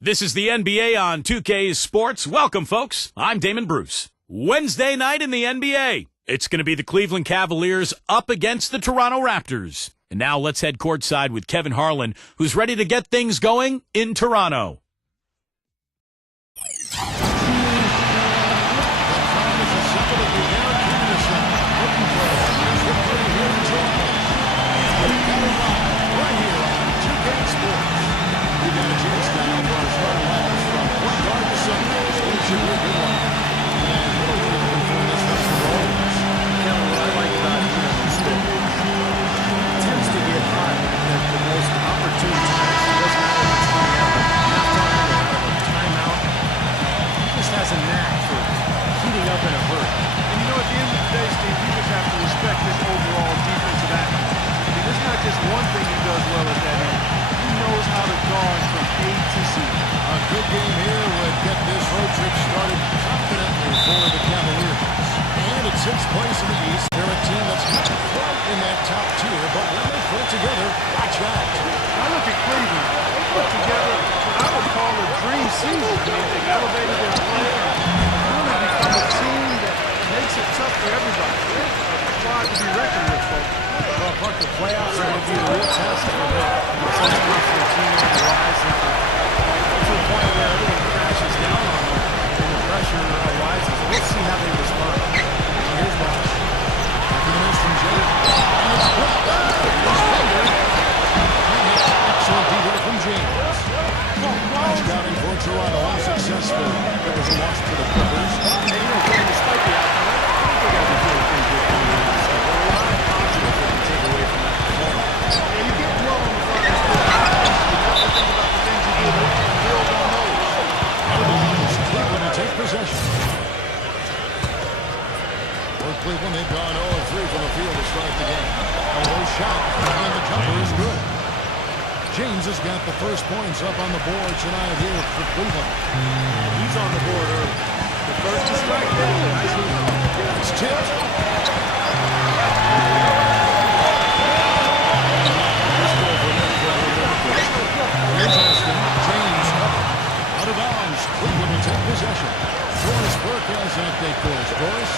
This is the NBA on 2K Sports. Welcome, folks. I'm Damon Bruce. Wednesday night in the NBA. It's going to be the Cleveland Cavaliers up against the Toronto Raptors. And now let's head courtside with Kevin Harlan, who's ready to get things going in Toronto. Has a knack for heating up in a hurry. And you know, at the end of the day, Steve, you just have to respect his overall defensive acumen. I mean, there's not just one thing he does well at that end. He knows how to guard from A to Z. A good game here would get this road trip started confidently for the Cavaliers. And at sixth place in the East, they're a team that's not quite in that top tier, but when they put it together, watch out. I look at Cleveland. They put together what I would call a dream season. They elevated their play and really become a team that makes it tough for everybody. A squad to be reckoned with, folks. Well, Buck, the playoffs are going to be a real test for them. It's a for a team on the rise to the point where everything crashes down on them and the pressure rises. We'll see how they respond. Here's Bosch. After the miss from Jay. And it's blocked up. Excellent D there from James. Flash scouting for Toronto. Unsuccessful. There was a loss to the Clippers. And you know, despite the outcome, I think they got to do things good coming in this game. A lot of positives they can take away from that performance. Yeah, you get well on the front end. You have to think about the things you did well and build on those. Cleveland to take possession. For Cleveland, they've gone 0-3 from the field to start the game. A low shot, and the jumper is good. James has got the first points up on the board tonight here for Cleveland. He's on the board early. The first to strike there. It's tipped. James up. Out of bounds. Cleveland will take possession. Doris Burke has that big course. Doris?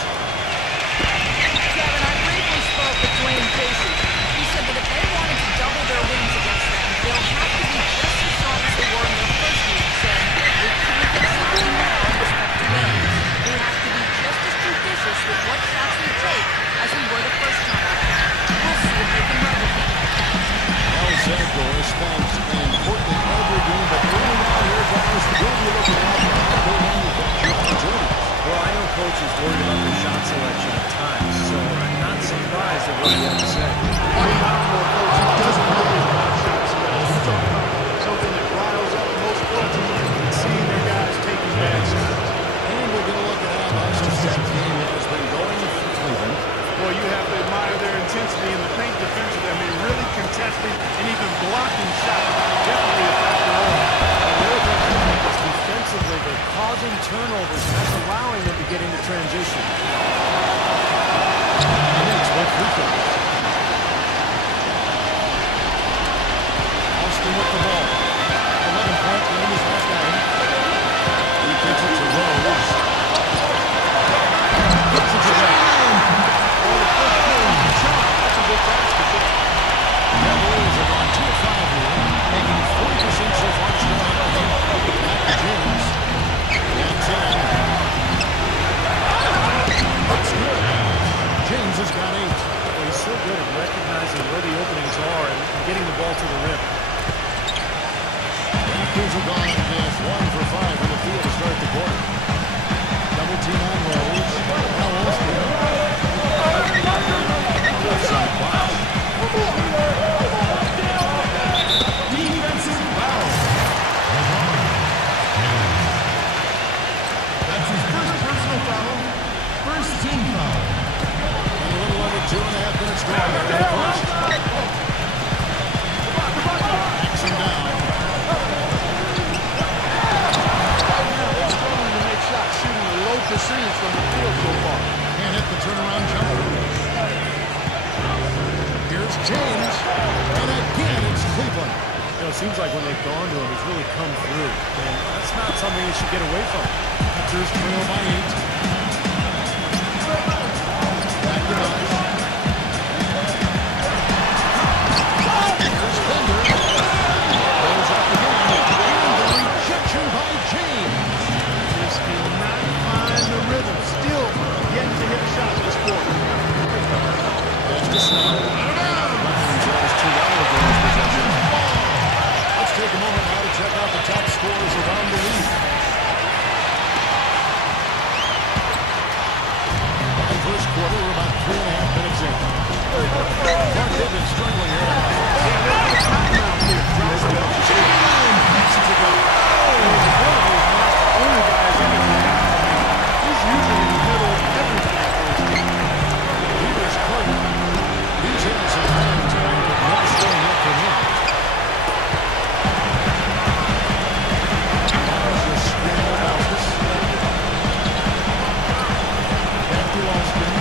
Kevin, I briefly spoke with Dwayne Casey. He said that if they wanted to double their wins against them, they'll have to be just as strong as they were in their first week, saying we can't get sloppy now in respect to wins. We have to be just as judicious with what shots we take as we were the first time out. We'll see if they can replicate that. Well said, Doris. Thanks. And important every game, but early on here, guys, we'll be looking out for their manufactured opportunities. Well, I know Coach is worried about their shot selection at times, so I'm not surprised at what he had to say. I mean, I don't know a coach who doesn't worry about shot selection. Something that riles up most coaches and seeing their guys taking bad shots. And we're going to look at how hostage that game has been going for Cleveland. Well, you have to admire their intensity in the paint defensively. I mean, really contesting and even blocking shots. Definitely a factor on. The other thing is defensively, they're causing turnovers, and that's allowing them to get into transition. And it's what free throws. Austin with the ball. 11-point game is back at him. He gets it to Rose. Gets it to Rose. That's a big basket there. Cavaliers have gone 2-5 here, making 40% so far starting the game. Back to James. That's it. That's good. James has got 8. Well, he's so good at recognizing where the openings are and getting the ball to the rim. Raptors are gone with 1 for 5 from the field to start the quarter. Double team on Rose. Now Austin. Outside box. Defensive foul. That's his first personal foul. First team foul. And a little over 2.5 minutes gone in the first. Backs him down. They're struggling to make shots, shooting a low percentage from the field so far. Can't hit the turnaround jumper. Here's James. And again, it's Cleveland. You know, it seems like when they've gone to him, he's really come through. And that's not something they should get away from. Raptors trail by 8. Back to Nash. Here's Bender. Goes up again. And the rejection by James. Just cannot find the rhythm. Still getting to hit a shot this quarter. That's the snap. Raptors to Waller gains possession. Let's take a moment now to check out the top scorers around the league. By the first quarter, we're about 3.5 minutes in. Clark David struggling here. Timeout here. Drives it up. Makes it to go. Only by his own half. He's usually in the middle of everything. Here's Carter. He's had some time tonight, but not showing up for him. Just scrambled out this. Back to Austin.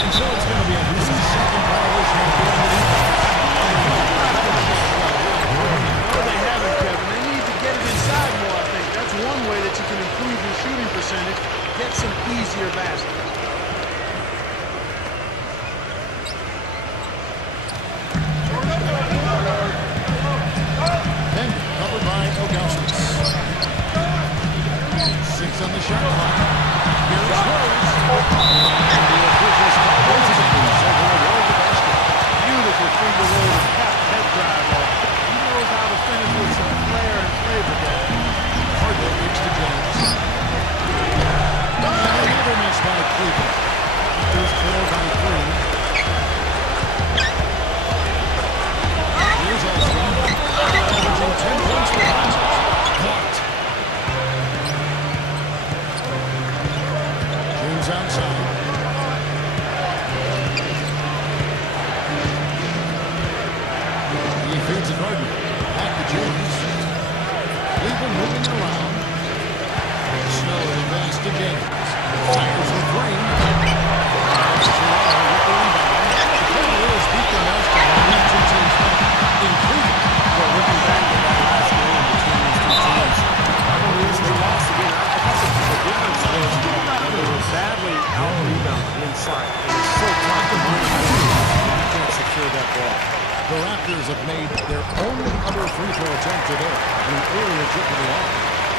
And so it's going to be a decent second violation of the No, they haven't, Kevin. They need to get it inside more, I think. That's one way that you can improve your shooting percentage. Get some easier baskets. Then covered by Ogauskas. 6 on the shot clock. Here's Rose. And the officials call it to the Bulls. They're going to roll the basket. Beautiful finger roll to cap head drive off. He knows how to finish with some flair and flavor there. Hardly reached to James. And another miss by Cleveland. Raptors trail by 3. Here's Austin. Averaging 10 points for Raptors. Caught. James outside. He feeds it Gardner. Back to James. Cleveland moving around. Snow advance to James. Fires the 3. Toronto with the rebound. The Cavaliers beat their last game. These two teams in Cleveland. Well, looking back at that last game between these two teams, Cavaliers, they lost again. I thought the difference was they were badly out-rebounded inside. It was so tough to win. You can't secure that ball. The Raptors have made their only other free throw attempt today, an earlier trip to the line.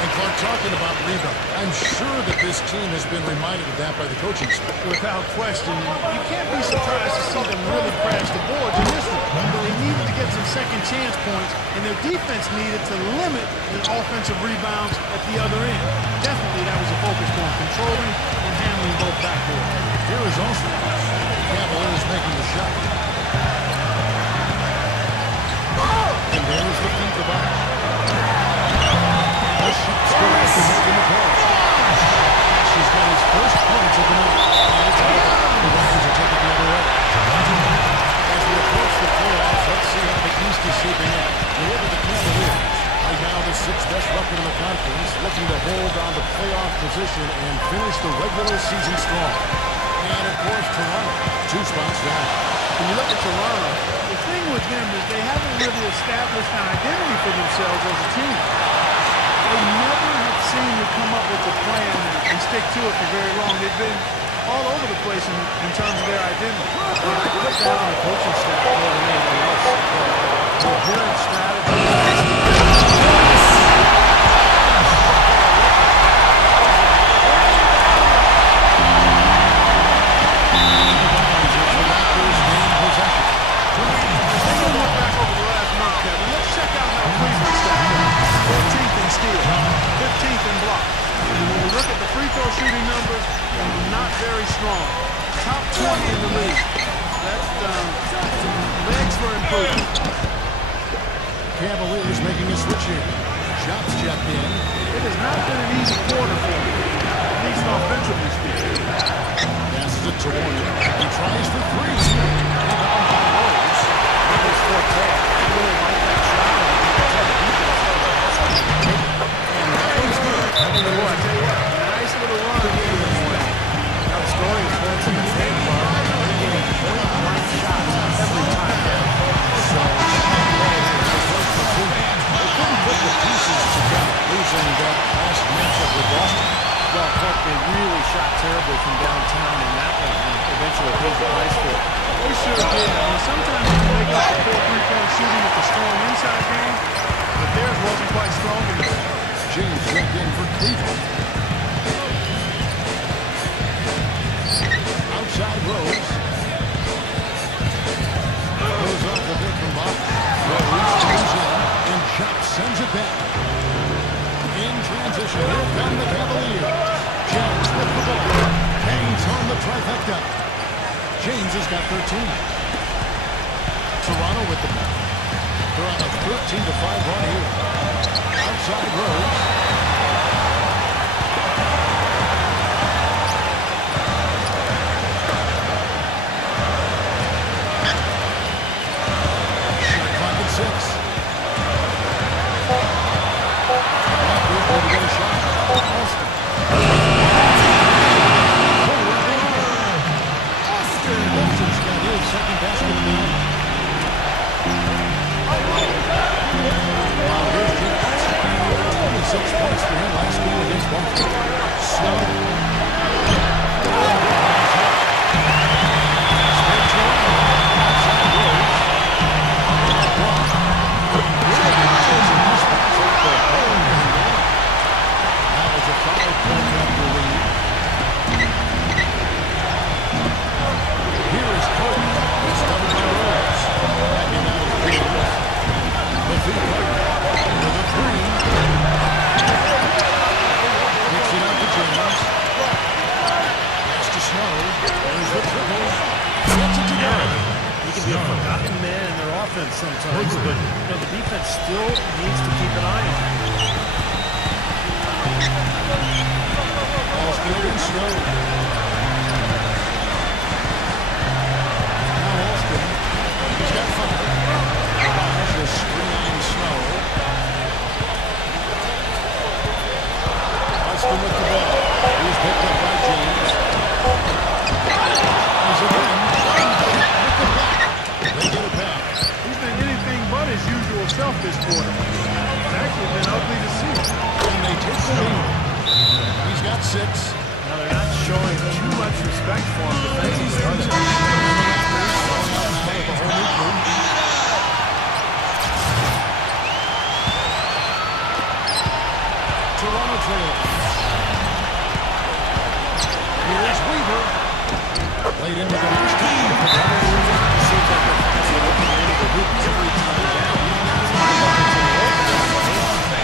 And Clark, talking about rebound, I'm sure that this team has been reminded of that by the coaching staff. Without question, you can't be surprised to see them really crash the boards in this one. They needed to get some second chance points, and their defense needed to limit the offensive rebounds at the other end. Definitely that was a focus point, controlling and handling both backboards. Here is also the Cavaliers making the shot. And there's the feet about. The shot score is making the call. She's got his first points of the night. And it's over. The Raptors are taking the other way. As we approach the playoffs, let's see how the East is shaping up. We look at the Cavaliers. Right now, the 6th best record in the conference, looking to hold on to playoff position and finish the regular season strong. And, of course, Toronto, 2 spots down. When you look at Toronto, the thing with them is they haven't really established an identity for themselves as a team. They never have seemed to come up with a plan and stick to it for very long. They've been all over the place in terms of their identity. Yeah, I put that on the coaching staff more than anything else. Coherent strategy. Shooting numbers not very strong. Top 20 in the league. That's legs for improvement. Cavaliers making a switch here. Shots checked in. It has not been an easy quarter for them, at least offensively speaking. Passes it to Warner. He tries for 3. Rebound by Rose. That was forte. I really like that shot. And the defense. And that one's good. I tell you what, nice little run here this morning. Now the scoring points in the state farm. They're getting point-blank shots every time. So, Cleveland. Outside Rose. Goes off the victim box. Rose goes in, and Chop sends it back. In transition, here come the Cavaliers. James with the ball. Hangs on the trifecta. James has got 13. Toronto with the ball. They're on a 13-5 run here. Outside Rose. Shot clock at 6. Raptors going to get a shot. Austin. Austin's got his second basket of the night. Wow, here's James. 26 points for him last game against Boston. Snow. Straight to him. Outside Rose. LeBron. That was a 5-point Raptor lead. Here is Kobe. It's covered by Rose. Backing out of James. The feed with a three. Kicks it out to James. Pass to Snow. There's the triple. Gets it to go. He can be a forgotten man in their offense sometimes, but the defense still needs to keep an eye on him. Austin against Snow. Now Austin. He's got 5. There's the screen on Snow. Austin with the ball. He's picked up by James. He's again. With the block. They get it back. He's been anything but his usual self this quarter. It's actually been ugly to see. And they take the lead. He's got 6. Now they're not showing too much respect for him defensively, are they? The whole new crew. Toronto trail. Here's Weaver. Played into the last time. Seems like they're finding an open end of the hoop every time down.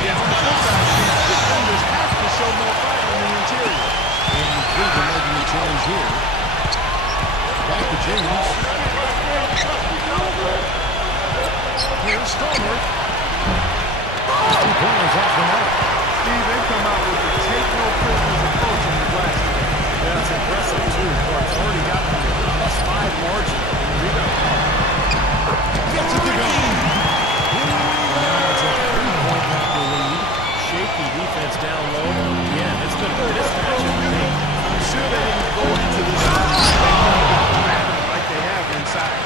Yeah, on the flip side, defenders have to show more fight on the interior. And Cleveland making the change here. Back to James. Here's Stormer. 2 pointers off the mark. Steve, they come out with the take no prisoners approach in the glass. Yeah, that's impressive, too. Clark's already got the +5 margin in the rebound. Gets it to go. Now it's a 3-point Raptor lead. Shaky defense down low. Again, it's been a mismatch in the paint. I'm sure they didn't go into this like they have inside.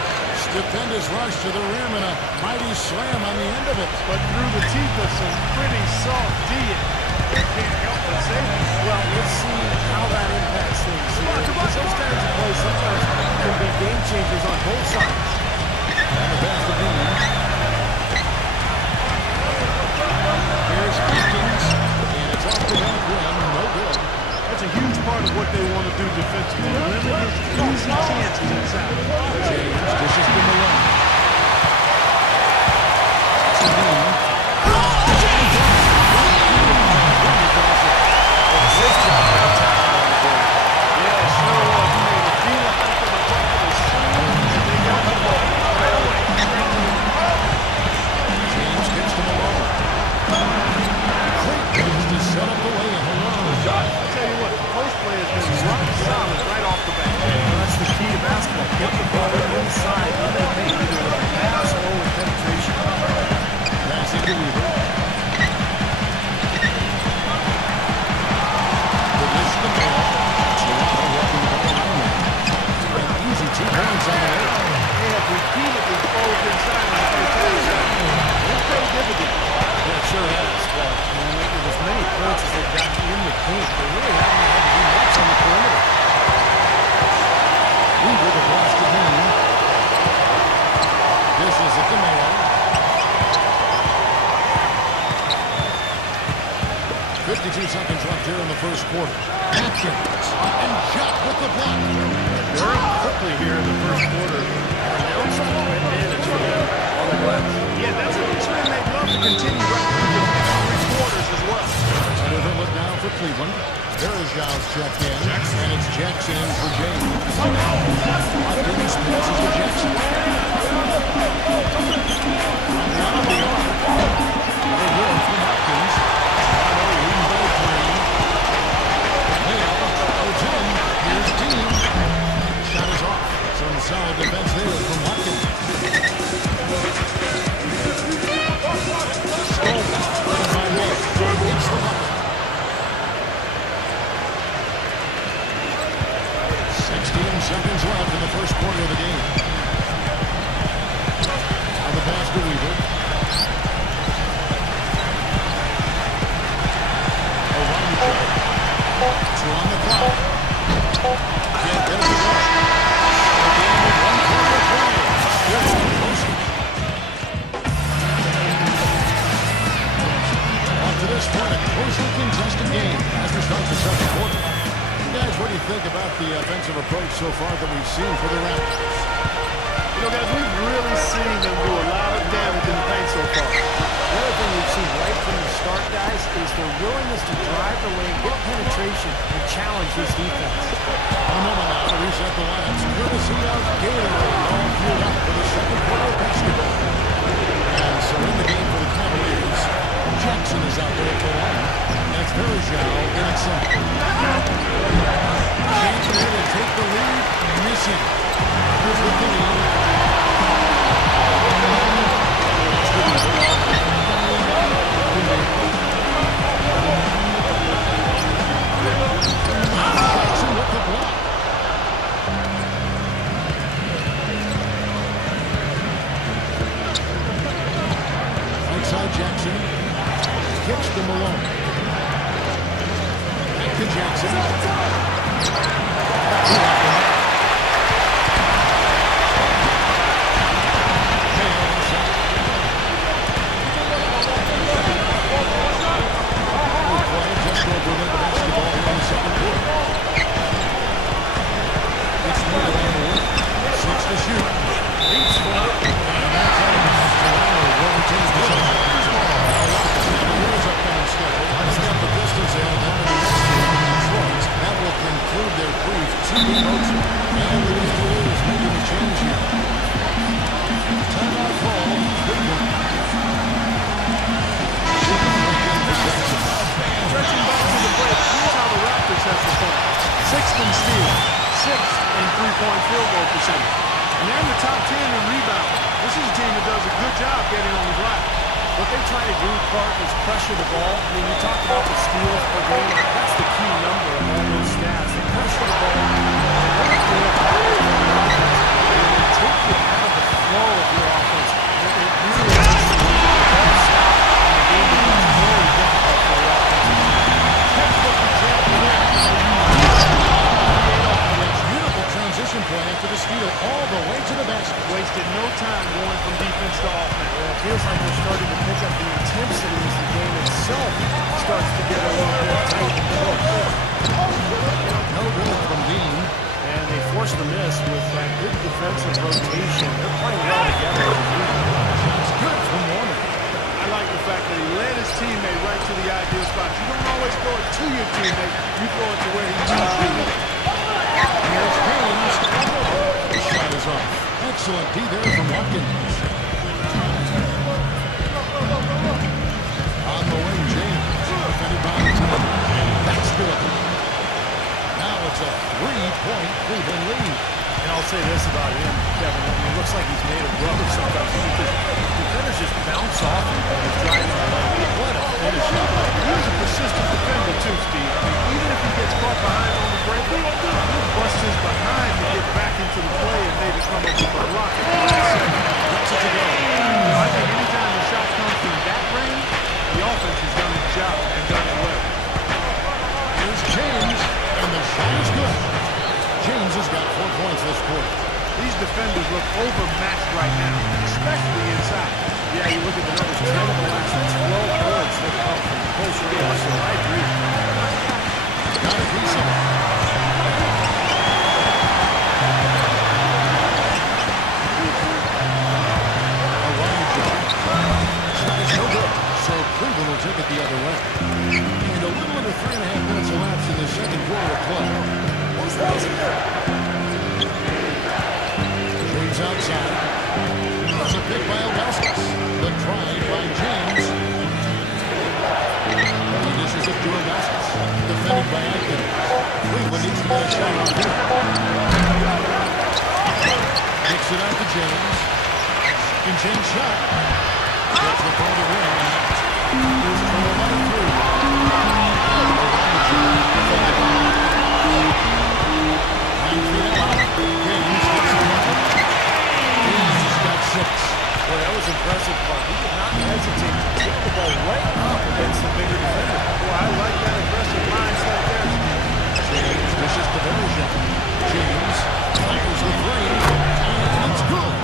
Defenders rush to the rim and a mighty slam on the end of it. But through the teeth of some pretty soft D, they can't help but say that. Well, let's see how that impacts things here. Because those kinds of plays sometimes can be game changers on both sides. And the pass to Dean. Here's Hopkins. And it's off the back rim. No good. That's a huge part of what they want to do defensively. Limit his easy chances inside. James dishes to Malone. To Dean. Yeah, sure was. He made a deal after the top of his shoe, and they got the ball right away. James gets to Malone. Quick goes to set up the layup. I'll tell you what, the post play has been rock solid right off the bat. That's the key to basketball. Get the ball inside of the paint, either with a pass or with penetration. Passing to Weaver. The dish to Miller. Toronto working the ball around him. An easy 2 points on the way. They have repeatedly closed inside in the first half. It's paid dividends. Yeah, it sure has. But with as many points as they've gotten in the paint, they really haven't had to do much on the perimeter. Weaver the pass to Dean. Dishes it to Miller. 50 22 seconds left here in the first quarter. Atkins and shot with the block. They're up quickly here in the first quarter. Announced advantage for them on the glass. Yeah, that's a trend they'd love to continue right through the three quarters as well. Another look now for Cleveland. There is Zhao's check in, and it's Jackson in for James. Watkins passes to Jackson. Out of the arc. They will from Watkins. Leading by 3. Now, 0-10. Here's Team. Shot is off. Some solid defense there from Watkins. Stolen. By Moore. It's the bucket. 16 seconds left in the first quarter of the game. Now the pass to Weaver. Two on the clock. Yeah, there's the ball. Again with 1 quarter to play. Here's the motion. On to this point, a closely contested game as we start the second quarter. Guys, what do you think about the offensive approach so far that we've seen for the Raptors? You know, guys, we've really seen them do a lot of damage in the paint so far. The other thing we've seen right from the start, guys, is their willingness to drive the lane, get penetration, and challenge this defense. A moment now to reset the lineups. Courtesy of Gatorade, all fueled up for the second quarter of basketball. And so in the game for the Cavaliers, Jackson is out there at the line. That's very shallow in its center. Chance here to take the lead, missing. Here's the lead. Jackson with the block. Outside Jackson. Kicks to Malone. Back to Jackson. Just over the basketball here in the second quarter. It's more than the win. 6 to shoot. Leads for it. And that's how Toronto overtakes the shot. Cavaliers upcoming schedule. Let's get the distance in down to the next game in Detroit. That will conclude their brief 2-game road trip. And it is the Warriors making a change here. Timeout call. Cleveland. Stretching back to the break, here's how the Raptors have performed. 6th in steals, 6th in three-point field goal percentage. And they're in the top 10 in rebounding. This is a team that does a good job getting on the glass. What they try to do, Clark, is pressure the ball. I mean, you talked about the steals per game. That's the key number of all those stats. They pressure the ball. They take you out of the flow of your offense. It really makes the ball stop. And the game becomes very difficult for the offense. Textbook example there. Beautiful transition play after the steal all the way to the basket. Wasted no time going from defense to offense. It feels like they're starting to pick up the intensity as the game itself starts to get a little bit tight and close. No good from Dean. And they forced the miss with that good defensive rotation. They're playing well together as a unit. It's good from Warner. I like the fact that he led his teammate right to the ideal spot. You don't always throw it to your teammate. You throw it to where he needs to be. Here's James. The shot is off. Excellent D there from Watkins. On the wing, James. Defended by Tom. That's good. Now it's a 3-point Cleveland lead. And I'll say this about him, Kevin. I mean, it looks like he's made of rubber sometimes because defenders just bounce off him when he's driving the lane. What a finish. He's a persistent defender too, Steve. I mean, even if he gets caught behind on the break, he'll bust his behind to get back into the play and maybe come up with a block at the last second. What's it to go? I think anytime the shot comes from that range, the offense has done its job and done it well. Here's James, and the shot is good. James has got 4 points this quarter. These defenders look overmatched right now, especially inside. Yeah, you look at the numbers, 10 of the last 12 points that come from closer game, so I agree. Got a piece of it. So Cleveland will take it the other way. And a little under 3.5 minutes elapsed in the second quarter of play. James outside. That's a pick by Augustus. The drive by James. He dishes it to Augustus. Defended by Atkins. Cleveland needs to get a shot on here. Kicks it out to James. And James shot. Gets the ball to win. Here's a goal by 6. Boy, that was impressive, Clark. He did not hesitate to kick the ball right up against the bigger defender. Boy, I like that aggressive mindset there. James wishes to finish it. James fires the three, and it's good.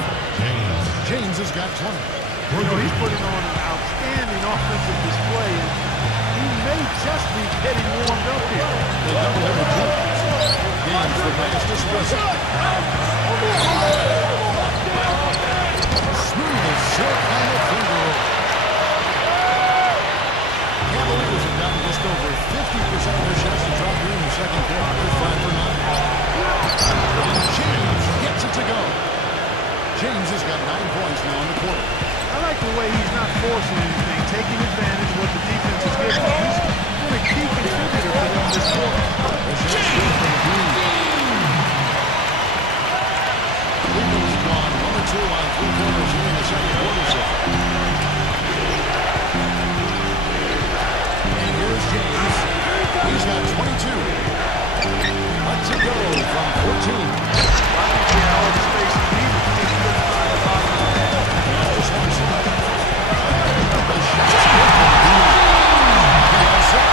James has got 20. You know, he's putting on an outstanding offensive display, and he may just be getting warmed up here. The double-header James. James the fastest whistle. Smooth as silk on the finger roll. Cavaliers have gotten just over 50% of their shots to drop here in the second quarter. They're 5 for 9. And James gets it to go. James has got 9 points now in the quarter. I like the way he's not forcing anything, taking advantage of what the defense is giving him. He's been a key contributor for them this quarter. Cleveland's gone 1-2 on 3 quarters here in the second quarter so far. And here's James. He's got 22. Let's it go from 14. I don't care all the space he needed. He's just trying to bottom out. Just one shot. The shot's good. He has 6.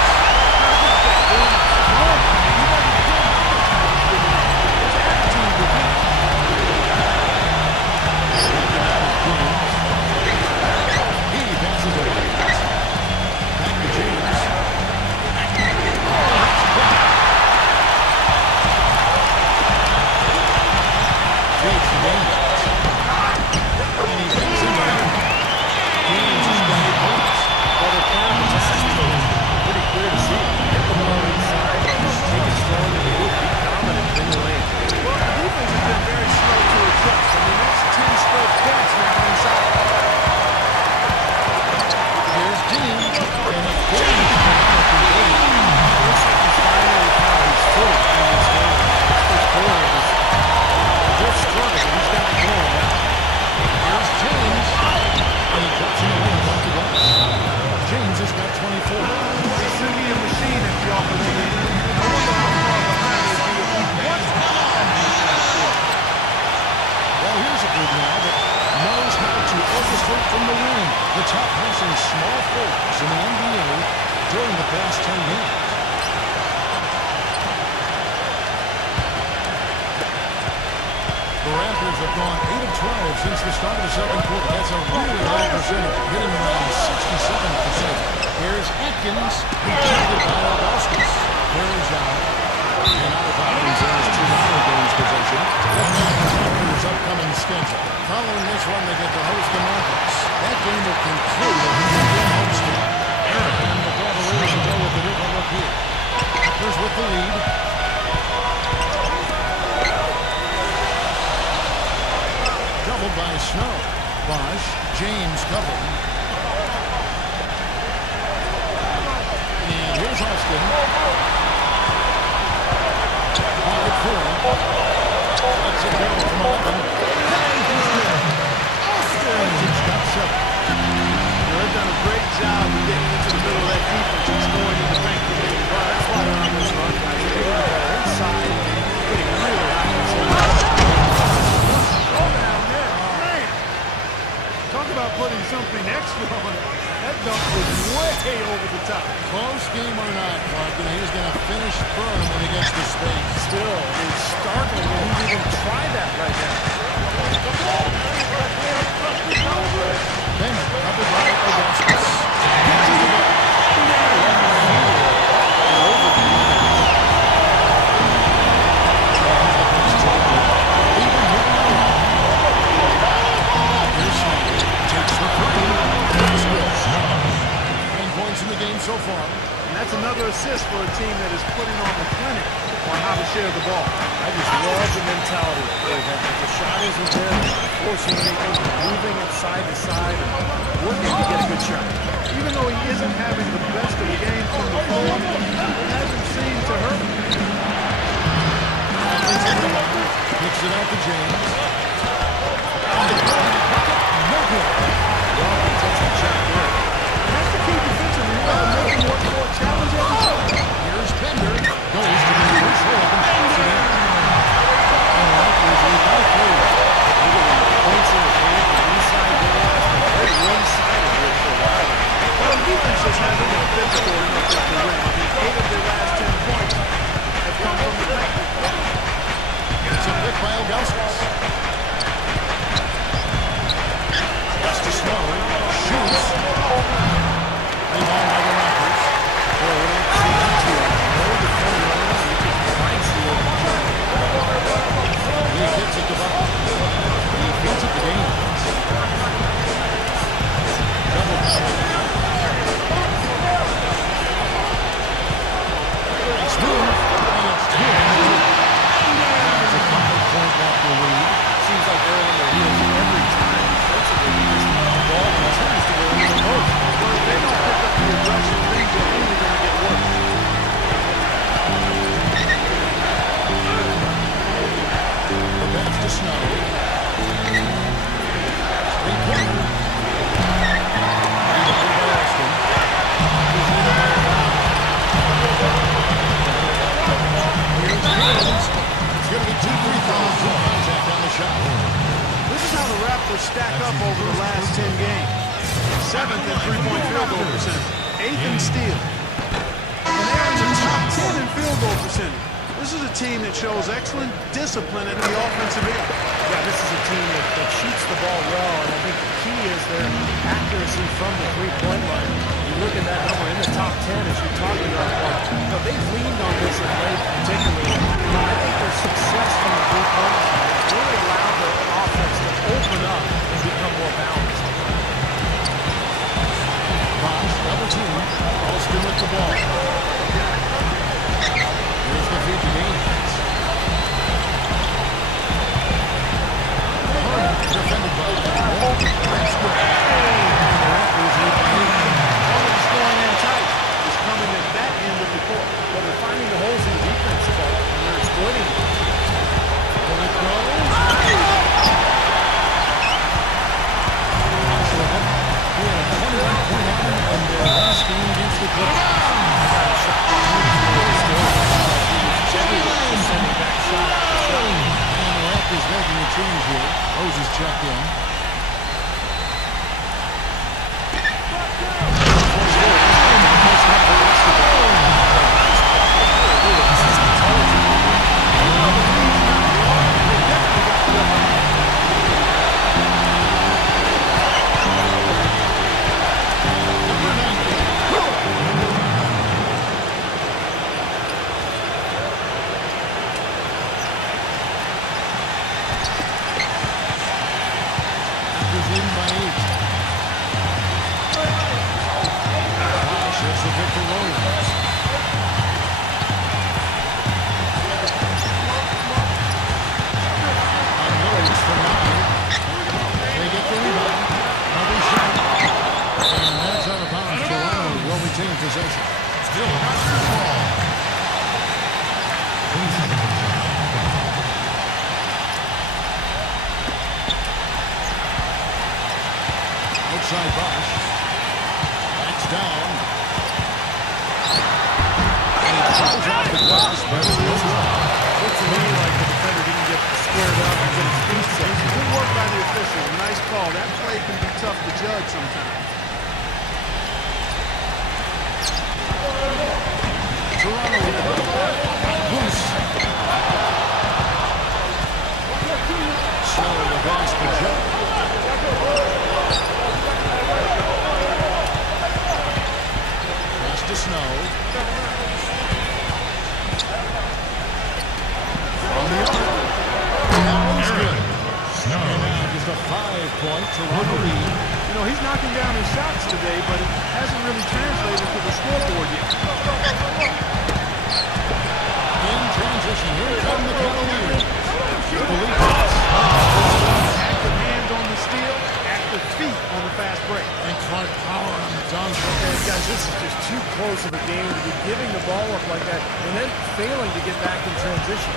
He passes away. Back to James. Takes the game. And he gets it down. James has got 8 points. Well, the plan was pretty clear to see. Get the ball inside, just take it strong and move, be dominant in the lane. Well, the defense has been very slow to adjust. I mean, that's 10 straight points now inside. Here's James. And it's James. Looks like he's finally found his footing in this game. This quarter was just struggling. He's got it going now. Here's James. And he cuts him away off the glass. James has got 24. He's sending a machine at the offensive end. I wonder how far behind he'll be if he wants to. Well, here's a group now that knows how to orchestrate from the wing. The top passing small forwards in the NBA during the past 10 games. The Raptors have gone 8 of 12 since the start of the second quarter. That's a really high percentage, hitting around 67%. Here's Atkins, rejected by Augustus. Carries out. And out of bounds as Toronto gains possession. Raptors' upcoming schedule. Following this run, they get to host the Mavericks. That game will conclude a 100-game homestand. And the Cavaliers will go with a different look here. Raptors with the lead. Doubled by Snow. Bosch, James covering. And here's Austin. Pocket four. Let's it go from 11. And he's good. Austin! He's got 7. They've done a great job of getting into the middle of that defense and scoring in the bank. Well, that's why they're on this run, guys. They're getting the ball inside, getting really hot. Slow down there. Man! Talk about putting something extra on it. That dunk was way over the top. Close game or not, Clark, and he's going to finish firm when he gets to space. Still, it's startling that he even tried that right now. Bennett covered by Augustus. Gets it to go. That's another assist for a team that is putting on the clinic on how to share the ball. I just love the mentality. If the shot isn't there, they're not forcing anything, moving it side to side, and working to get a good shot. Even though he isn't having the best of the game from the floor, it hasn't seemed to hurt him. Kicks it out to James. No good. Well, contested shot there. That's the key defensively. You got to make him work for a challenge every time. Here's Bender. Goes to the first hole. And Raptors lead by 3. Points in the game, the inside there. Very one-sided here for a while. Well, defense just hasn't been physical enough at the rim. I mean, 8 of their last 10 points have come from the paint. It's a pick by Ilgauskas. Pass to Snow. Shoots. Rebound by the Raptors. He gets it to Buck. He gets it to Gaines. Double power. It's moved. And it's good. It's a 5-point Raptor lead. Seems like they're on their heels every time. Defensively, the ball continues to go into the post. But if they don't pick up the aggression, things are only going to get worse. The pass to Snow. Three-pointer. Rebounded by Austin. Here's leading by Brown. Here's Gaines. It's going to be 2 free throws. No contact on the shot. This is how the Raptors stack up over the last 10 games. 7th in three-point field goal percentage. 8th in steal. And they're in the top 10 in field goal percentage. This is a team that shows excellent discipline at the offensive end. Yeah, this is a team that shoots the ball well, and I think the key is their accuracy from the three-point line. You look at that number in the top 10, as you're talking about, they've leaned on this of late particularly. I think their success from the three-point line has really allowed their offense to open up and become more balanced. Bosch, double team. Alston with the ball. Here's the feed to Gaines. Defended by Wall. That's good. And the Raptors lead by 8. All of the scoring in tight is coming at that end of the court. But they're finding the holes in the defense, and they're exploiting them. And it goes. He had a 21-point outing in their last game against the Clippers. And the Raptors making a change here. Rose is checked in. Raptors leading by 8. Bosch hits the pick for Rose. On Rose for 9. They get the rebound. Another shot. And that's out of bounds. Toronto will retain possession. Still Raptors ball. Outside Bosch. Backs down. And he fouls off the glass, but it's no good. Looks to me like the defender didn't get squared up and get his feet set. Good work by the officials. Nice call. That play can be tough to judge sometimes. Toronto with the ball. Loose. Snow the pass to Joe. Pass to Snow. From the arc. That one's good. And now just a 5-point Toronto lead. You know, he's knocking down his shots today, but it hasn't really translated to the scoreboard yet. In transition, here come the Cavaliers. Active hands on the steal, active feet on the fast break. And Clark power on the dunk. Okay, guys, this is just too close of a game to be giving the ball up like that and then failing to get back in transition.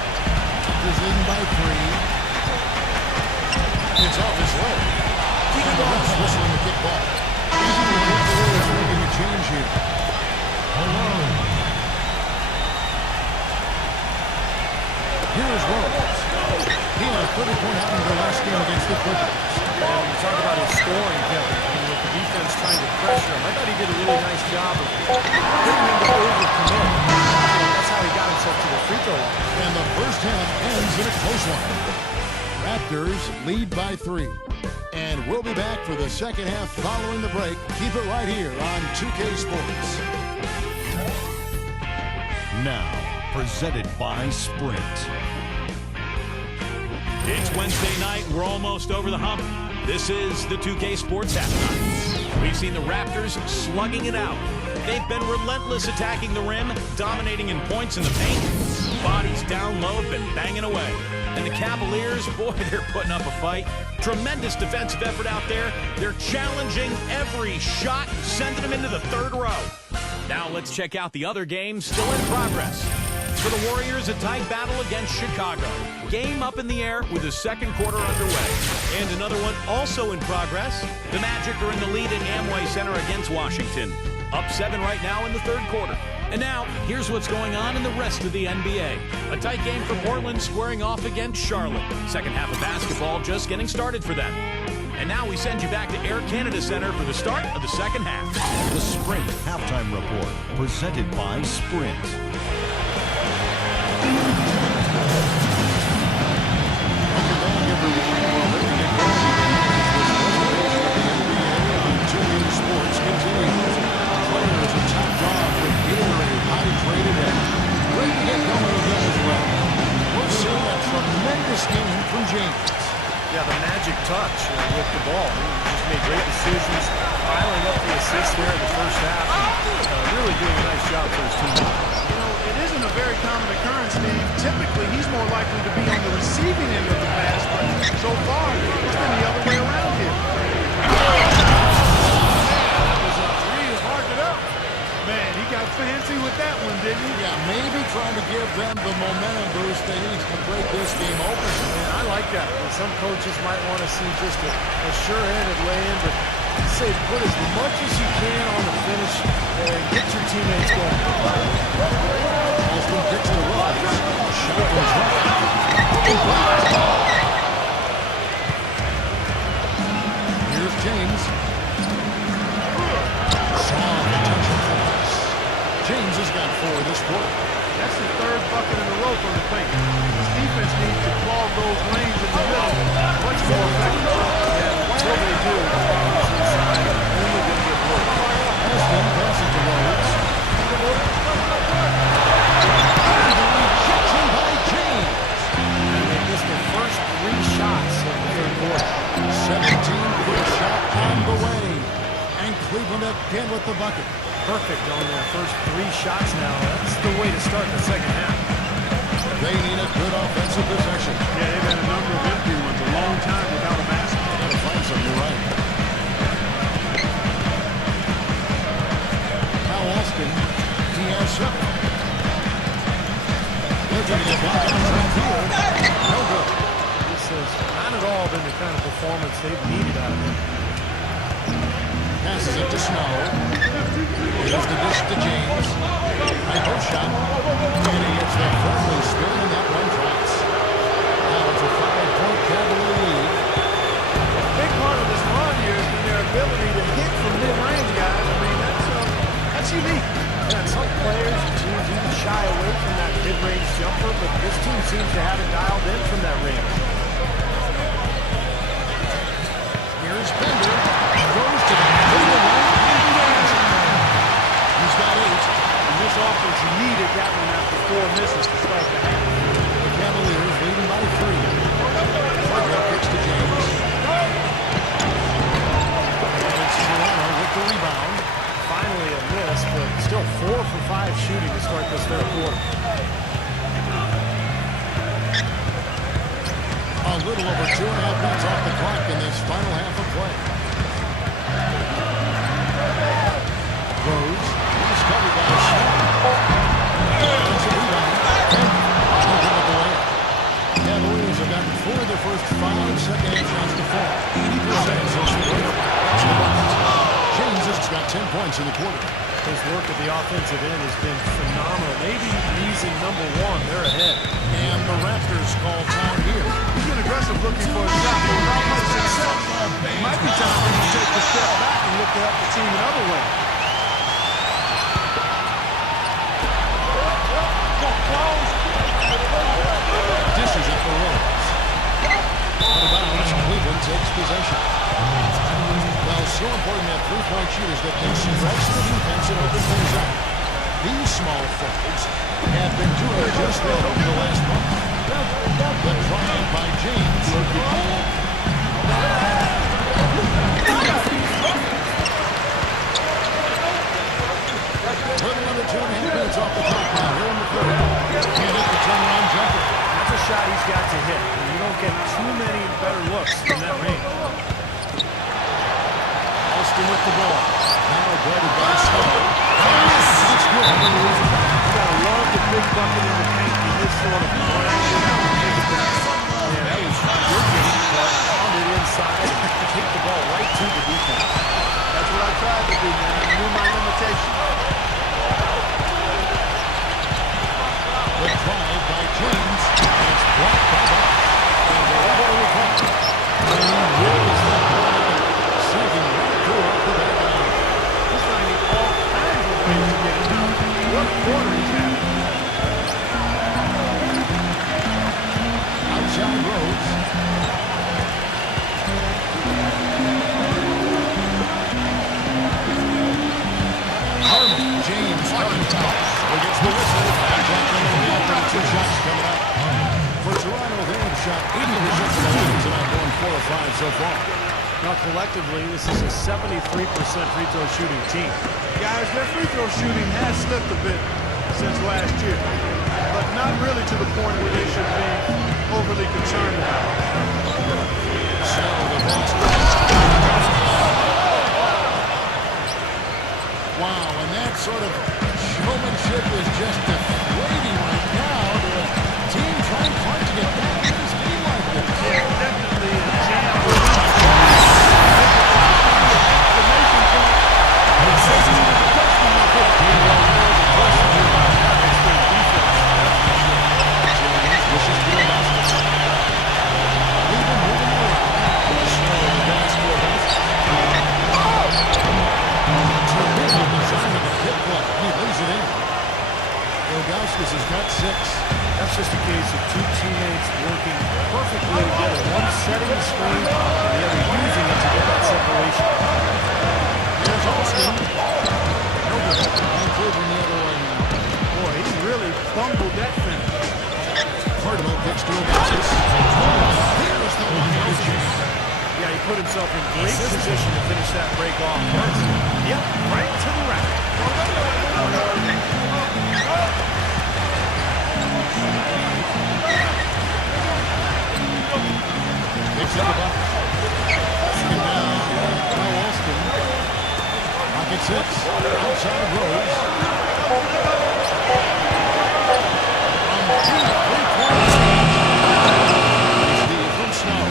Raptors leading by 3. It's off his leg. And the ref's whistling the kick ball. Easy to get the Warriors making a change here. Alone. Here is Rose. He had a 30-point outing in their last game against the Clippers. And when you talk about his scoring, Kevin, and with the defense trying to pressure him, I thought he did a really nice job of getting him to overcommit. That's how he got himself to the free throw line. And the first half ends in a close one. Raptors lead by 3. And we'll be back for the second half following the break. Keep it right here on 2K Sports. Now, presented by Sprint. It's Wednesday night. We're almost over the hump. This is the 2K Sports halftime. We've seen the Raptors slugging it out. They've been relentless attacking the rim, dominating in points in the paint. Bodies down low have been banging away. And the Cavaliers, boy, they're putting up a fight. Tremendous defensive effort out there. They're challenging every shot, sending them into the third row. Now let's check out the other games still in progress. For the Warriors, a tight battle against Chicago. Game up in the air with the second quarter underway. And another one also in progress. The Magic are in the lead at Amway Center against Washington. Up 7 right now in the third quarter. And now, here's what's going on in the rest of the NBA. A tight game for Portland squaring off against Charlotte. Second half of basketball just getting started for them. And now we send you back to Air Canada Center for the start of the second half. The Sprint Halftime Report, presented by Sprint. Sports continues. Players are topped off with Gatorade, hydrated, and ready to get going again as well. We're seeing a tremendous game from James. Yeah, the magic touch with the ball. He just made great decisions, piling up the assists there in the first half, and really doing a nice job for his team. You know, it isn't a very common occurrence, Steve. Typically, he's more likely to be on the receiving end of the pass, but so far, it's been the other way around here. Man, he got fancy with that one, didn't he? Yeah, maybe trying to give them the momentum boost they need to break this game open. Man, I like that. And some coaches might want to see just a sure-handed lay-in, but I'd say put as much as you can on the finish and get your teammates going. Austin kicks to Rose. Shot from Here's James. James has got 4 this quarter. That's the third bucket in a row from the paint. His defense needs to clog those lanes in the middle much more effectively. Yeah, until they do, it's inside, only going to get worse. Austin passes to Rose. And the rejection by James. And they missed their first 3 shots in the third quarter. 17-foot shot on the way. And Cleveland again with the bucket. Perfect on their first 3 shots now. That's the way to start the second half. They need a good offensive possession. Yeah, they've had a number of empty ones a long time without a basket. Got to find some, you're right. Now Austin, he has 7. They're taking a block on track here. No good. This has not at all been the kind of performance they've needed out of him. Passes it to Snow. Here's the dish to James. Hyper shot. And he gets the firmly spin, and that one drops. Now it's a 5-point Cavalier lead. A big part of this run here has been their ability to hit from mid-range, guys. I mean, that's unique. Yeah, some players and teams even shy away from that mid-range jumper, but this team seems to have it dialed in from that range. Here's Bender. Goes to the middle line. He's got 8. And this offense needed that one after 4 misses to start the half. The Cavaliers leading by 3. Frederick kicks to James. And it's Toronto with the rebound. Finally a miss, but still 4 for 5 shooting this third quarter. A little over 2.5 minutes off the clock in this final half of play. Rose, he's covered by Snow. Offensive rebound. Over the layup. Cavaliers have gotten 4 of their first 5 second-half shots to fall. 80% since the break. That's the Raptors. James has got 10 points in the quarter. His work at the offensive end has been phenomenal. Maybe reason number one, they're ahead. And the Raptors call time here. He's been aggressive looking for a shot, but without much success. It might be time for him to take a step back and look to help the team another way. Dishes it for Rose. Out of bounds, Cleveland takes possession. Well, so important to have three-point shooters that can stretch the defense and open things up. These small forwards have been doing just that over the last month. The drive by James. Little under 2.5 minutes off the clock now here in the third. Can't hit the turnaround jumper. That's a shot he's got to hit. And you don't get too many better looks in that range. Austin with the ball. Now guarded by Snow. That's good. You gotta love the big bucket in the paint in this sort of grinding out defense. Yeah, that was good game, but on it inside and take the ball right to the defense. That's what I tried to do, man. I knew my limitations. The drive by James. It's blocked by Box. And the ball recovered. And he rolls that ball. Sinking right through off the back line. He's finding all kinds of ways to get it out. What quarter is that? Outside Rose. Harmon, James, coming top. He gets the whistle. Contact on the layup and 2 shots coming up. For Toronto, they have shot 80% of the team tonight, going 4 of 5 so far. Now, collectively, this is a 73% free throw shooting team. Guys, their free throw shooting has slipped a bit since last year, but not really to the point where they should be overly concerned about it. So the Bucks. Wow, and that sort of showmanship is just deflating right now to a team trying hard to get back in this game like this. Yeah, definitely a jam. Ilgauskas has got 6. That's just a case of 2 teammates working perfectly together. One setting the screen and the other using it to get that separation. Here's Austin. No good. Cleveland the other way now. Boy, he really fumbled that finish. Cardinal gets to Ilgauskas. Here's the one. Yeah, he put himself in great position to finish that break off. Yep, right to the rack. Picks up the buck. And now Austin. Pocket 6. Outside of Rose. On 3-point. Steve from Snow.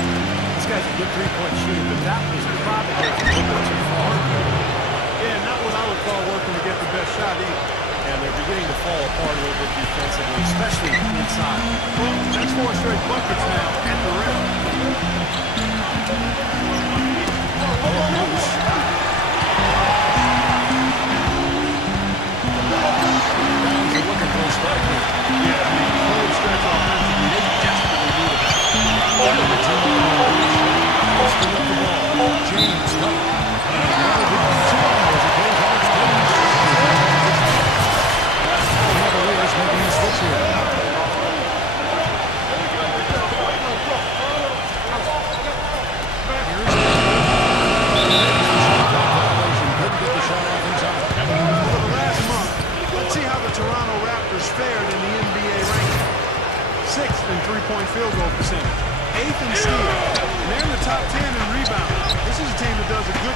This guy's a good three-point shooter, but that was probably a little too far. Yeah, not what I would call working to get the best shot either. And they're beginning to fall apart a little bit defensively, especially inside. Well, that's 4 straight buckets now at the rim. Looking for a strike here. Yeah, I mean, cold stretch offensively. They desperately need it. Austin with the ball. James covered. Another big 2 as it goes on its team. Cavaliers making a switch here. Toronto Raptors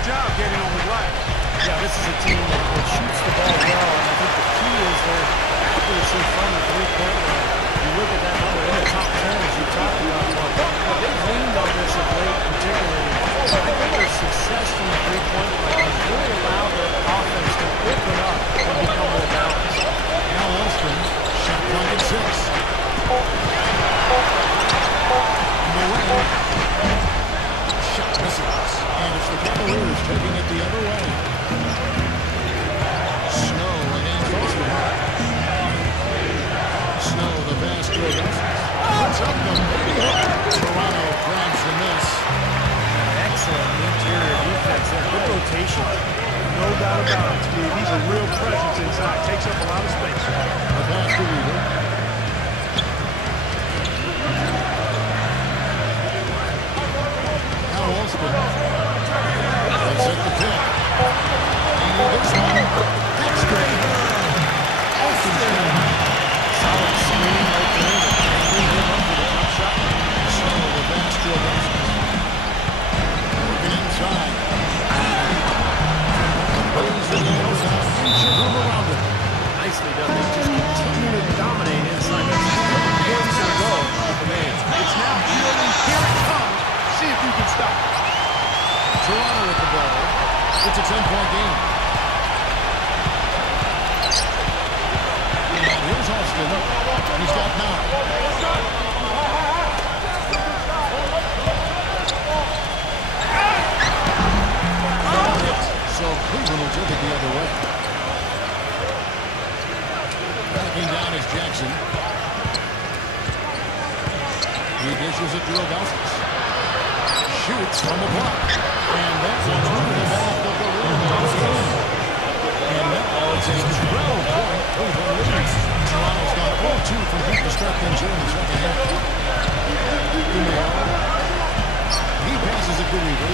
good job getting on the glass. Yeah, this is a team that shoots the ball well, and I think the key is their accuracy from the three-point line. You look at that number in the top 10, as you talked about, but they've leaned on this of late particularly. I think their success from the three-point line has really allowed their offense to open up and become more balanced. Now Elston, shot clock at 6. Moran. Shot misses. And it's the Cavaliers taking it the other way. Snow against Elston. Snow, the pass to Augustus. Puts up the baby hook. Toronto grabs the miss. Excellent interior defense there. Good rotation. No doubt about it, Steve. He's a real presence inside. Takes up a lot of space. A pass to Weaver. Now Elston. They set the pick. And this one. That's great. Elston's got it. Solid screen right there. Clean him up with a jump shot. Snow, the pass to Augustus. Working inside. Brings it in outside. Inches room around it. Nicely done. They just continue to dominate inside. Points in a row with the man. It's now purely here it comes. See if you can stop it. Toronto with the ball. It's a 10-point game. And here's Austin. He's got 9. So Cleveland will take it the other way. Backing down is Jackson. He dishes it to Augustus. Shoots from the block. And that's a turn the back of the rim. And now it's a 12-point Cleveland lead. Toronto's got 0-2 from deep to start things here in the second half. He passes it to Weaver.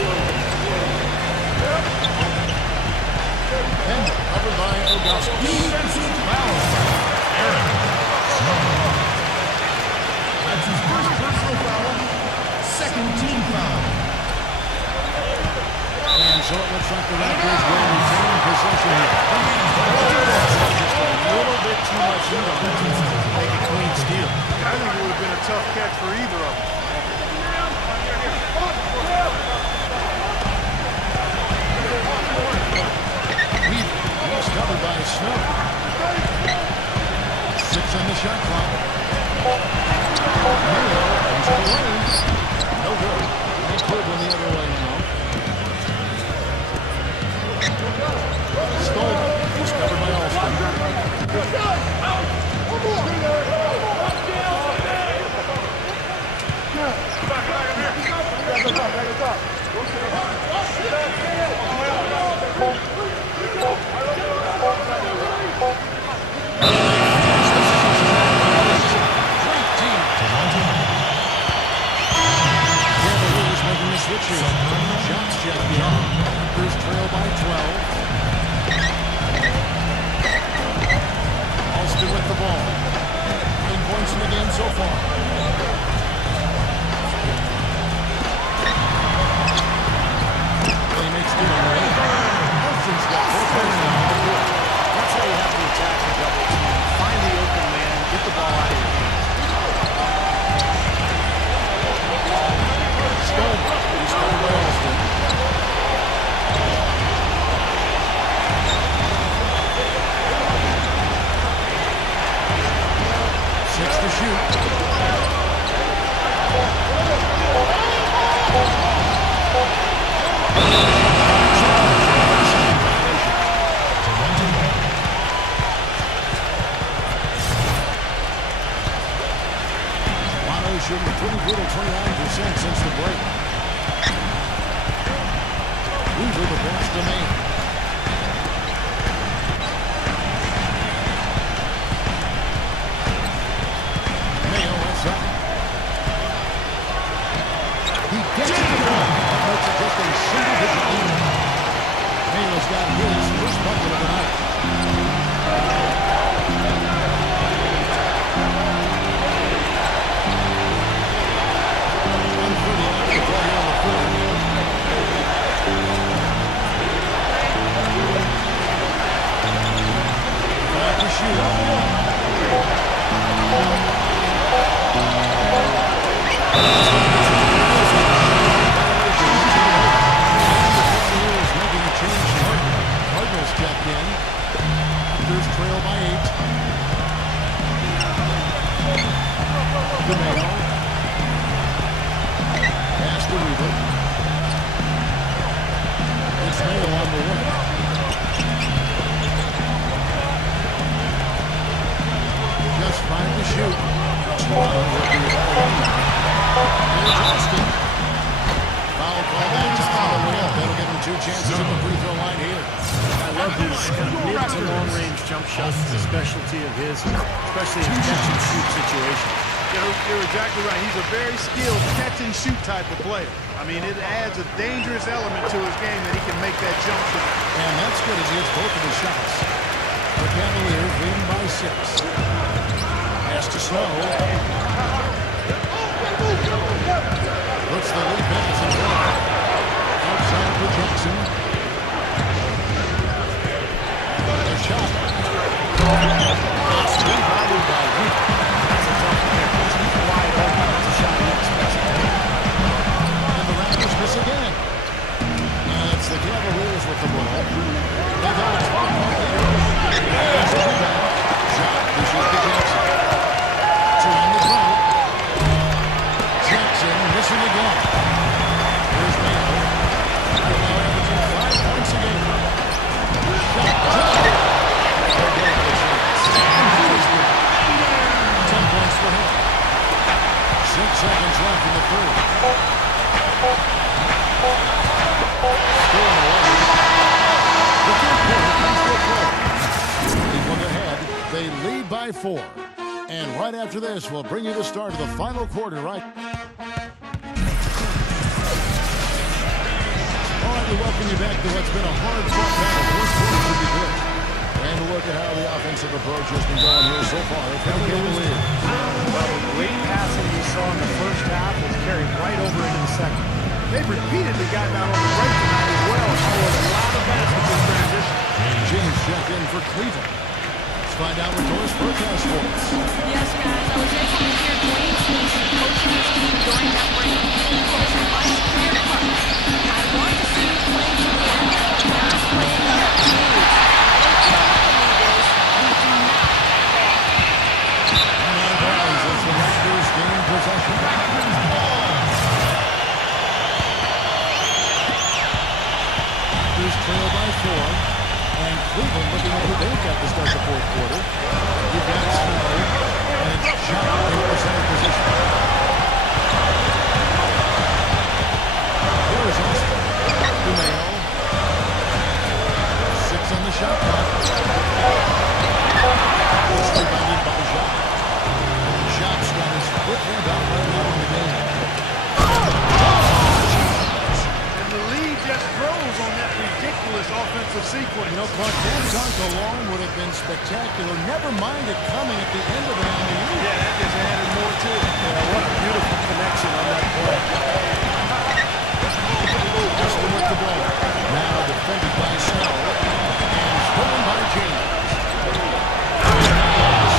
And covered by Augustus. Defensive foul. Aaron. That's his first personal foul. Second team foul. And so it looks like the Raptors will retain possession here. Just a little bit too much heat on that defense to make a clean steal. I think it would have been a tough catch for either of them. He's covered by Snow. 6 on the shot clock. Mayo into the lane. No good. And Cleveland the other way now. Stolen. He's covered by Alston. Cavaliers making the switch here. Shots checked in. Raptors trail by 12. Alston with the ball. 9 points in the game so far. And he makes two on the way. Alston's got 4 points now. That's how you have to attack the double team. Find the open man, get the ball out of your hands. Stone. He's covered by Alston. Six to shoot. Toronto shooting a pretty brutal 29% since the break. Weaver the pass to Maine. Mayo outside. He gets it to go. Makes it just a single-digit lead. Mayo's got his first bucket of the night. his kind of mid to long-range jump shots is a specialty of his, especially in catch-and-shoot situation. You're exactly right. He's a very skilled catch-and-shoot type of player. I mean, it adds a dangerous element to his game that he can make that jump shot. And that's good as he hits both of his shots. The Cavaliers leading by 6. Pass to Snow. Puts the lead pass in front. Outside for Jackson. A shot. It's rebounded by Wick. That's a tough one there. He's wide open. That's a shot he expects to take. And the Raptors miss again. And it's the Cavaliers with the ball. They got a 12-point lead. There's a rebound. Shot pushes to Jackson. Two on the front. Jackson missing again. Here's Mayo. Right now averaging 5 points a game. Shot. They're getting the chance. 10 points for him. 6 seconds left in the third. Scoring away. The third quarter comes to a close. Cleveland ahead. They lead by 4. And right after this, we'll bring you the start of the final quarter, right? All right, we welcome you back to what's been a hard-fought battle. Fourth quarter should be good. And a look at how the offensive approach has been going here so far. Cavaliers. Well, the great passing we saw in the first half was carried right over into the second. They've repeatedly gotten out on the break tonight as well. Scored a lot of baskets in transition. James checked in for Cleveland. Let's find out what Doris forecast for us. Yes, guys, I was able to hear Dwayne Stacy coaching his team during that break. His advice clear-cut. I want to see you play together, not playing your moves. I don't care what the league is, we do not back off. And out of bounds as the Raptors gain possession. Raptors trail by 4. And Cleveland looking at who they've got to start the fourth quarter. You've got Snow and Shot in the center position. Here is Austin. Dumeo. 6 on the shot clock. It's rebounded by Shot. Shot's got his foot rebound right now in the game. And the lead just grows on that ridiculous offensive sequence. You know, Clark, that dunk alone would have been spectacular. Never mind it coming at the end of it on the U. Yeah, that just added more to it. Yeah, what a beautiful connection on that play. Justin with the ball. Now defended by Snow. And stolen by James.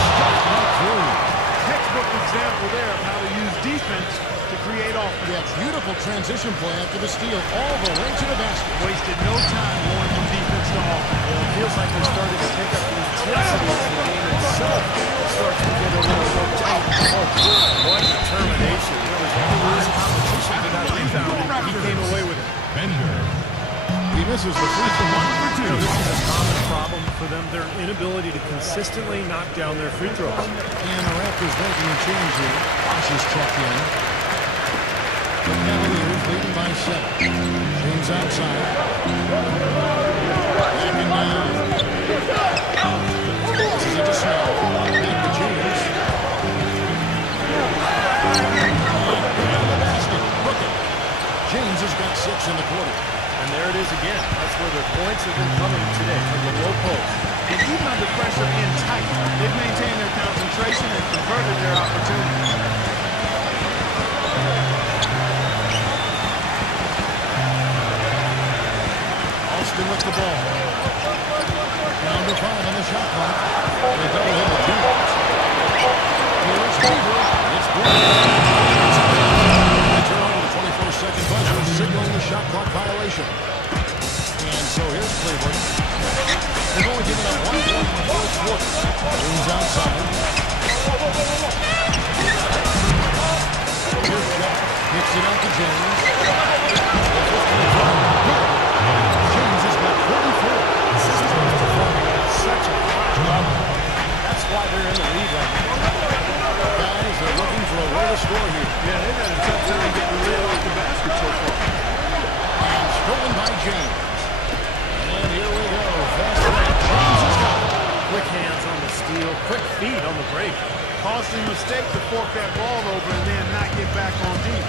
Stuck right through. Textbook example there of how to use defense to create offense. Yeah, beautiful transition play after the steal all the way to the basket. Wasted no time going from defense to offense. Well, it feels like they're starting to pick up the intensity as the game itself starts to get a little more tight. Oh, what determination. There was lose competition for that rebound, and he came away with it. He misses the free throw. You know, this is a common problem for them, their inability to consistently knock down their free throws. And the Raptors making a change here. Bosh is checked in. The Cavaliers leading by 7. James outside. Back in now. This is into Snow. Back to James. Out of the basket. Look it. James has got 6 in the quarter. And there it is again. That's where their points have been coming today, from the low post. And even under pressure and tight, they've maintained their concentration and converted their opportunities. Austin with the ball. Down to 5 on the shot clock. They double him with James. Here's Weaver. It's blocked. They turn over the 24-second buzzer, signaling the shot clock violation. And so here's Cleveland. They've only given up 1 point in the fourth quarter. James outside. Here's Jack. Kicks it out to James. James has got 44. This is performing at such a high level. That's why they're in the lead right now. Guys, they're looking for a way to score here. Yeah, they've had a tough time getting rid of the basket so far. And stolen by James. And here we go. Fast Quick hands on the steal, quick feet on the break. Costly mistake to fork that ball over and then not get back on deep.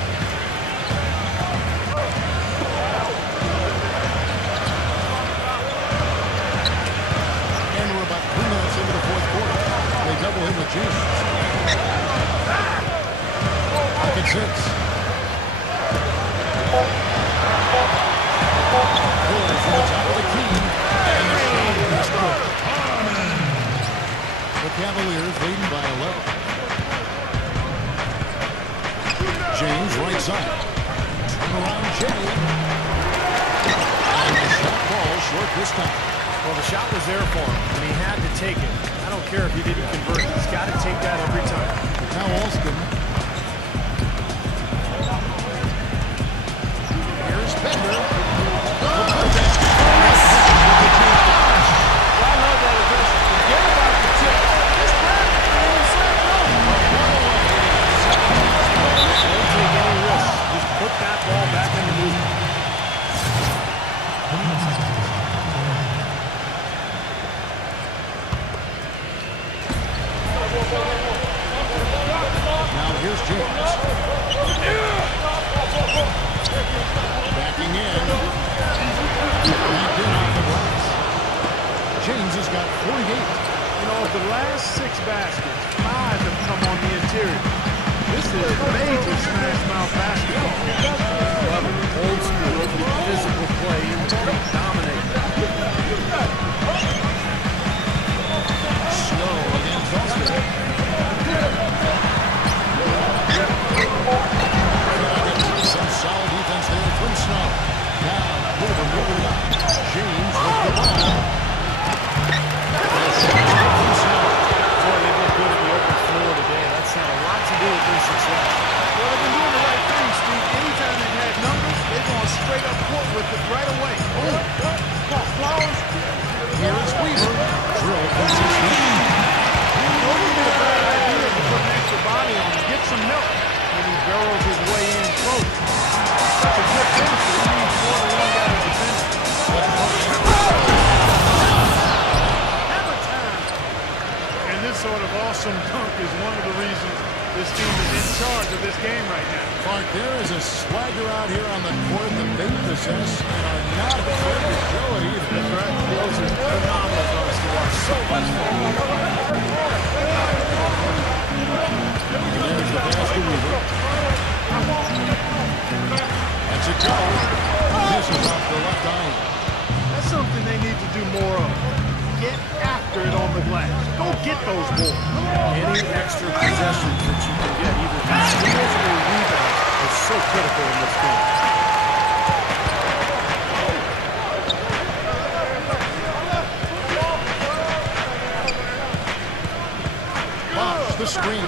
And we're about 3 minutes into the fourth quarter. They double him with James. Pocket 6. Fuller from the top of the key. And the shot is good. The Cavaliers leading by 11. James right side. Turn around Jay. And the shot falls short this time. Well, the shot was there for him, and he had to take it. I don't care if he didn't convert. He's got to take that every time. Now Alston. Here's Bender. I love that aggression. Forget about the tip. Just grab it and inside goal. Don't take any risks. Just put that ball back in the movement. Now here's James. Backing in. Backed in off the glass. James has got 48. You know, of the last 6 baskets, 5 have come on the interior. This is major smash mouth basketball. Love it. Old school, physical play. Dominate. Slow against Alston. Some solid defense there from Snow. Now, Lebron moving up. James with the ball. Boy, they look good in the open floor today. That's had a lot to do with their success. Well, they've been doing the right thing, Steve. Anytime they've had numbers, they're going straight up court with it right away. Boom. Flowers. Here's Weaver. Drill position. Wouldn't be a bad idea to put an extra body on him. Get some milk when he barrels his way in close. Such a good finisher. He needs more than one guy to defend him. Hammer time. And this sort of awesome dunk is one of the reasons this team is in charge of this game right now. Clark, there is a swagger out here on the court that they possess and are not afraid to show it either. That's right. Those are phenomenal dunks to watch. So much fun. And there's the pass to Weaver. That's a go. This is off the left eye. That's something they need to do more of. Get after it on the glass. Go get those balls. Any extra possessions that you can get, either through steals or rebounds, is so critical in this game. Bosh the screen.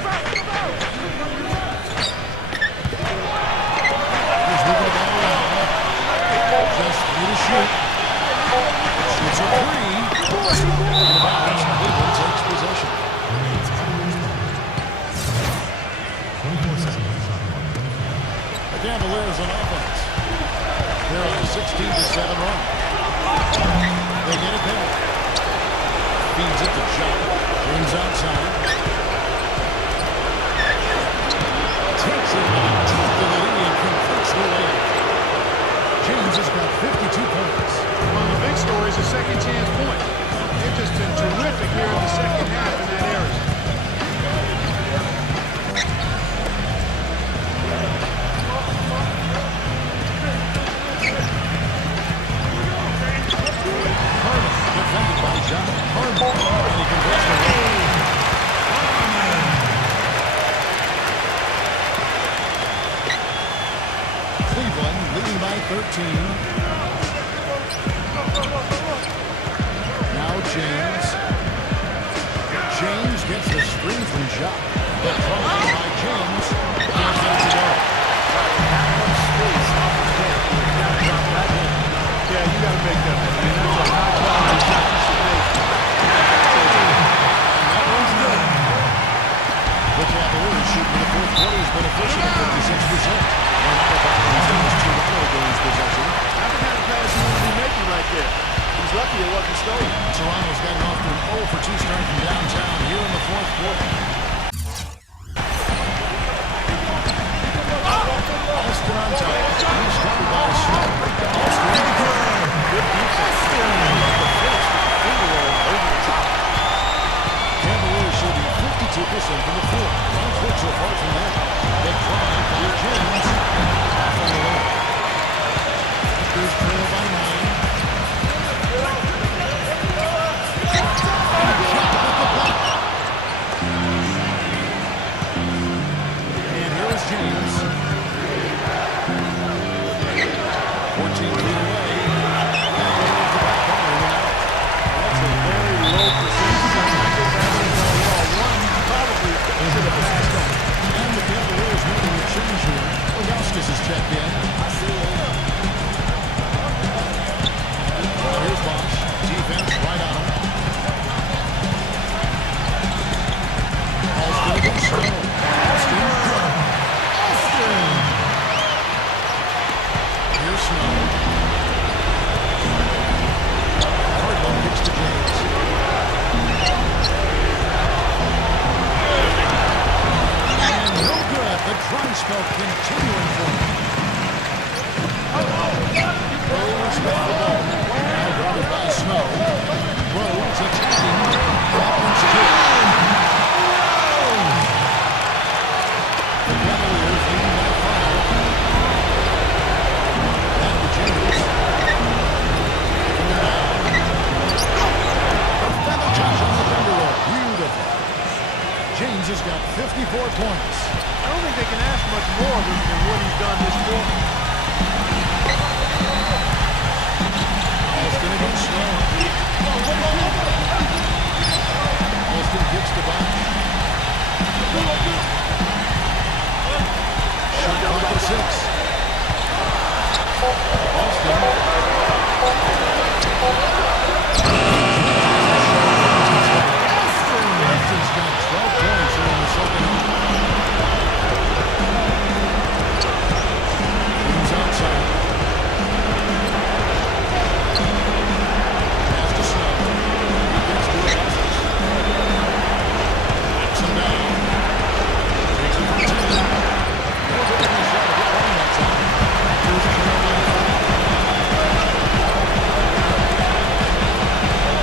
He's moving the ball around. Just need to shoot. Shoots a three. Inbounds. Cleveland takes possession. The Cavaliers on offense. They're on a 16-7 run. They get it back. Feeds it to John. James outside. Takes it on top of the knee and completes the layup. James has got 52 points. One of the big stories is second chance point. They've just been terrific here in the second half in that area. Harden defended by John. Harden. And he converts the layup. Cleveland leading by 13. Now James. James gets the screen from Ja. The crossing by James. Can't get it to go. Yeah, you got to make that one. And that's a high quality shot you should make. And that one's good. The Cavaliers shooting the fourth quarter has been efficient at 56%. One out of bounds in this Toronto game's possession. That's the kind of pass you want to be making right there. You He's lucky it wasn't stolen. Toronto's gotten off to an 0 for 2 start from downtown here in the fourth quarter. Austin on top. He's covered by Snow. Austin. Good defense. The finish with the finger roll over the top. Cavaliers shooting 52% from the floor. One foot so far from that. They drive by James. Off on the way. Raptors trail by 9. And here is James. 14 feet away. That's a very low percentage. Probably should have passed on. And the Cavaliers making a change here. Ilgauskas has checked in. Here's Bosch. Defense right on him. Austin against Snow. Austin! Here's Snow. Hardlow kicks to James. And no good. The dry spell continuing for him. Rose with the ball. Now guarded by Snow. Rose attacking. Happens to the Cavaliers leading by 5. Back to James. The feather touch on the finger roll. Beautiful. James has got 54 points. I don't think they can ask much more than what he's done this quarter. Austin against Snow. Austin kicks the box. Shot clock at 6. Austin. Austin's got 12 points here in the second half. He's outside. Pass to Snow. Gets to Ilgauskas. Backs him down. Takes him for 10. No good on the shot to get one that time. Here's a trail by 5.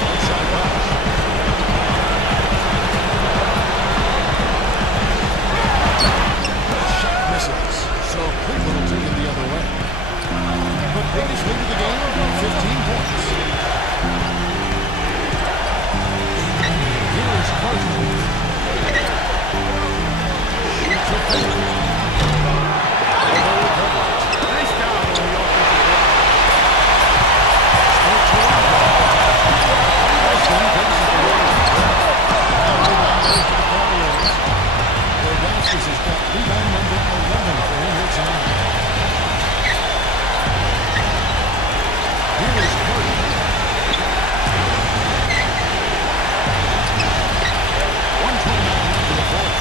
Inside Bosch. Shot misses. So Cleveland will take it the other way. But Vegas lead the game by 15 points. Here is Carter. Shoots a three. Although recovered. Nice job on the offensive line. Straight to Toronto. Austin faces the Warriors. Now rebound goes to the Cavaliers. Ilgauskas has got rebound number 11 for him here tonight. Here is Carter. 1:29 left in the fourth.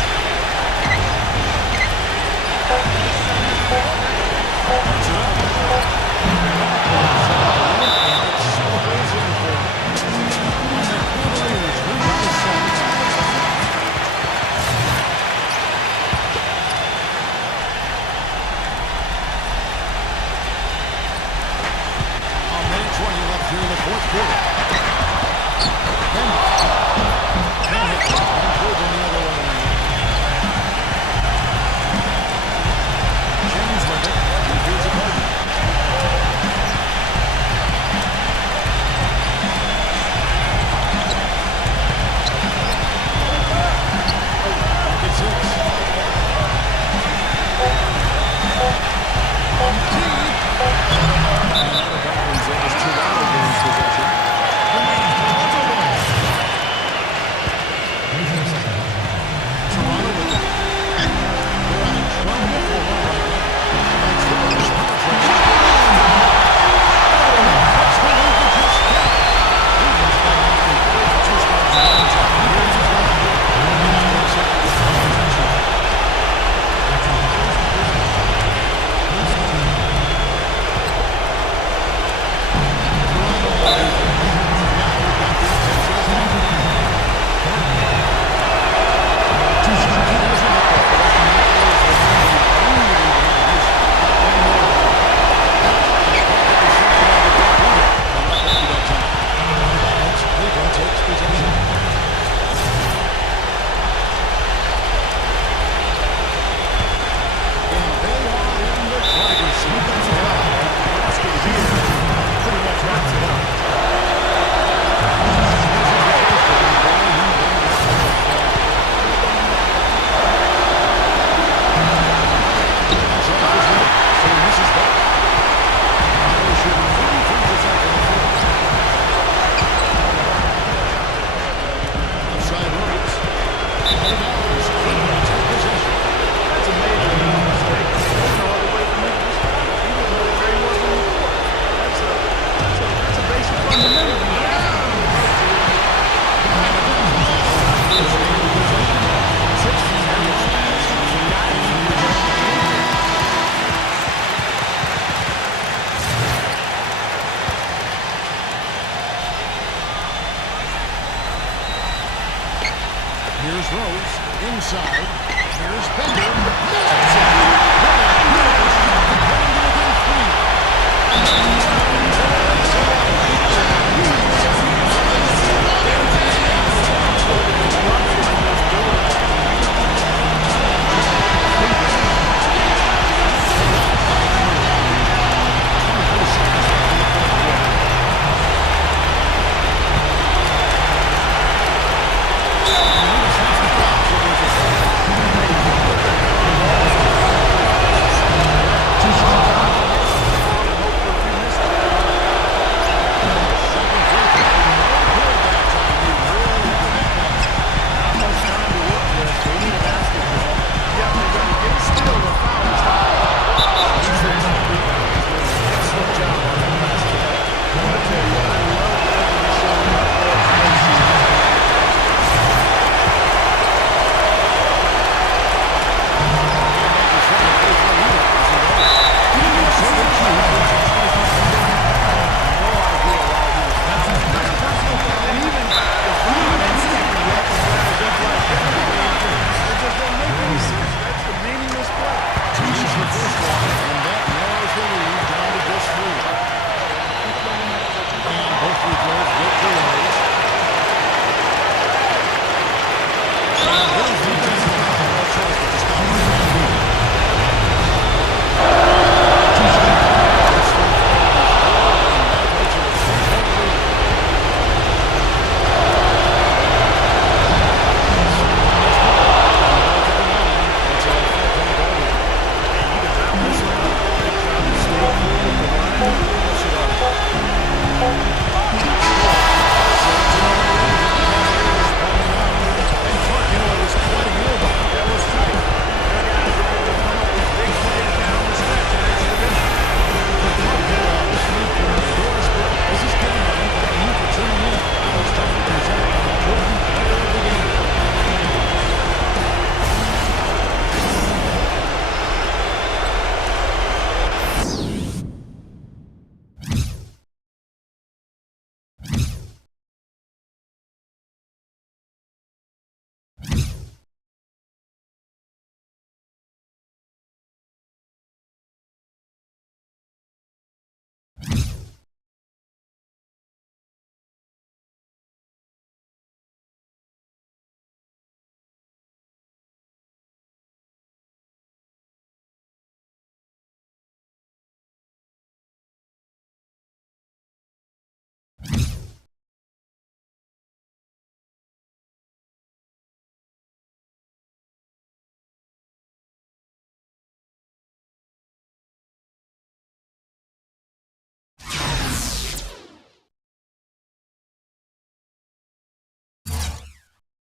Puts it up. Scores in for him. And the Cavaliers lead by 7. A minute 20 left here in the fourth quarter. Bennett. Bennett. Improving the other way. James with it. Here's a Carter. Pocket 6. Deep. And out of bounds. That was Toronto gains possession. Here's Rose inside. Here's Bender.